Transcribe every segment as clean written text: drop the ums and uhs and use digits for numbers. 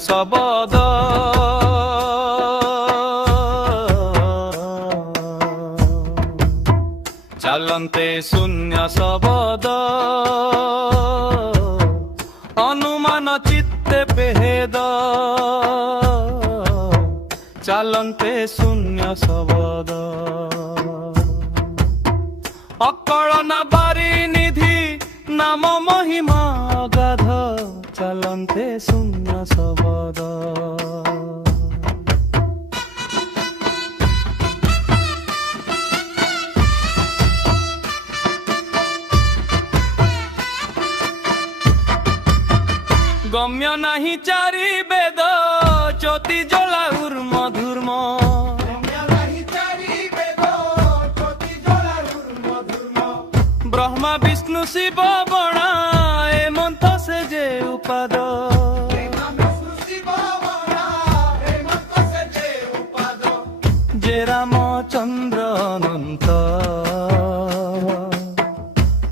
শবদ চালন্তে শূন্য শবদ অনুমান চিত্তে পেহেদ চালন্তে শূন্য শবদ অকলনা বারি নিধি নাম মহিমা অগাধ চালন্তে শূন্য শবদ গম্য নাহি চারি বেদ জ্যোতি জ্বলা উর্ম ধূর্ম ব্রহ্মা বিষ্ণু শিব বণা এ মন্ত্র সে যে উপাদ যে রামচন্দ্র অনন্ত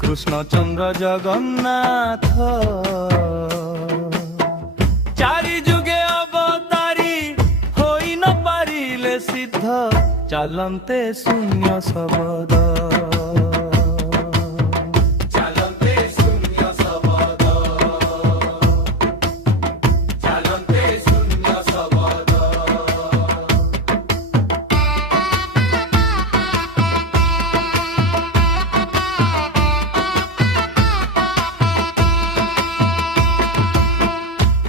কৃষ্ণচন্দ্র জগন্নাথ চারি যুগে অবতারি হই ন পারিলে সিদ্ধ চালন্তে শূন্য শবদ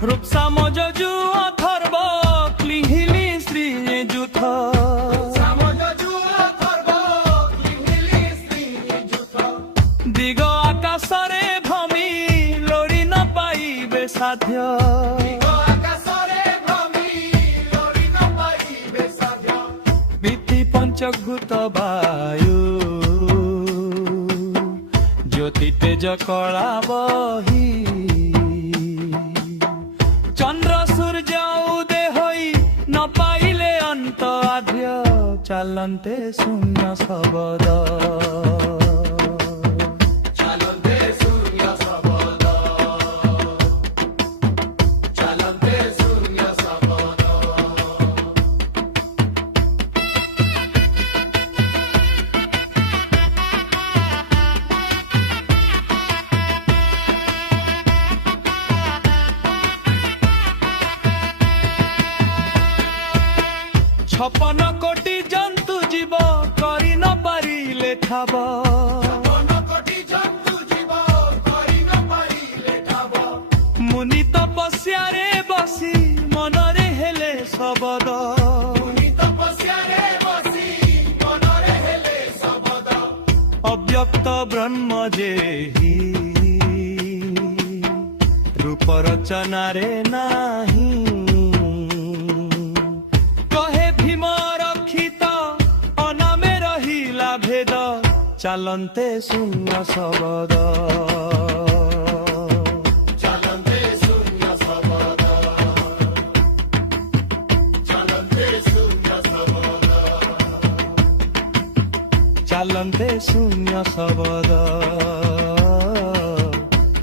রূপসাম যজু অথর্ব ক্লিহিলি শ্রী যুথ দিগ আকাশরে ভমি লড়ি ন পাইবে সাধ্য বিধি পঞ্চভূত বায়ু জ্যোতি তেজ কলা বহি চন্দ্র সূর্য উদয় হই ন পাইলে অন্ত আধ্য চালন্তে শূন্য শবদ চালন্তে শূন্য শবদ চালন্তে শূন্য শবদ ছপন কোটি জন্তু জীব করি ন পারিলে ঠাব মুনি তপস্যারে বসি মনরে হেলে শবদ অব্যক্ত ব্রহ্ম যেহি রূপ রচনারে নাহি ভেদ চালন্তে শূন্য শবদ চালন্তে শূন্য শবদ চালন্তে শূন্য শবদ চালন্তে শূন্য শবদ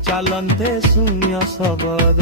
চালন্তে শূন্য শবদ